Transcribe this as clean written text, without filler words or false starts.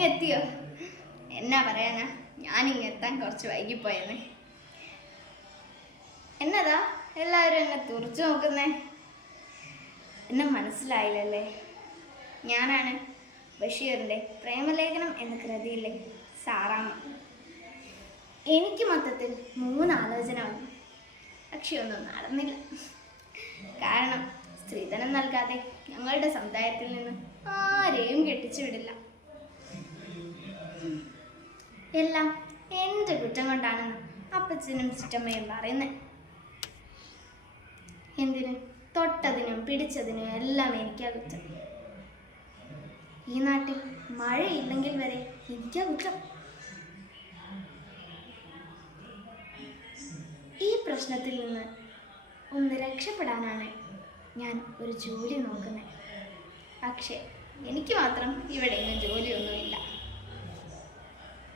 ഇങ്ങെത്തിയോ? എന്നാ പറയാനാ, ഞാനിങ്ങെത്താൻ കുറച്ച് വൈകിപ്പോയെന്നേ. എന്നതാ എല്ലാവരും എന്നെ തുറച്ചു നോക്കുന്നേ? എന്നെ മനസ്സിലായില്ലല്ലേ? ഞാനാണ് ബഷീറിൻ്റെ പ്രേമലേഖനം എന്ന കൃതിയിലെ സാറാമ്മ. എനിക്ക് മൊത്തത്തിൽ 3 ആലോചന വന്നു, പക്ഷെ ഒന്നും നടന്നില്ല. കാരണം സ്ത്രീധനം നൽകാതെ ഞങ്ങളുടെ സമുദായത്തിൽ നിന്ന് ആരെയും കെട്ടിച്ചു വിടില്ല. എല്ലാം എൻ്റെ കുറ്റം കൊണ്ടാണെന്ന് അപ്പച്ചനും ചിറ്റമ്മയും പറയുന്നത്. എന്തിനും തൊട്ടതിനും പിടിച്ചതിനും എല്ലാം എനിക്കാ കുറ്റം. ഈ നാട്ടിൽ മഴയില്ലെങ്കിൽ വരെ എനിക്കാ കുറ്റം. ഈ പ്രശ്നത്തിൽ നിന്ന് ഒന്ന് രക്ഷപ്പെടാനാണ് ഞാൻ ഒരു ജോലി നോക്കുന്നത്. പക്ഷേ എനിക്ക് മാത്രം ഇവിടെ എങ്ങും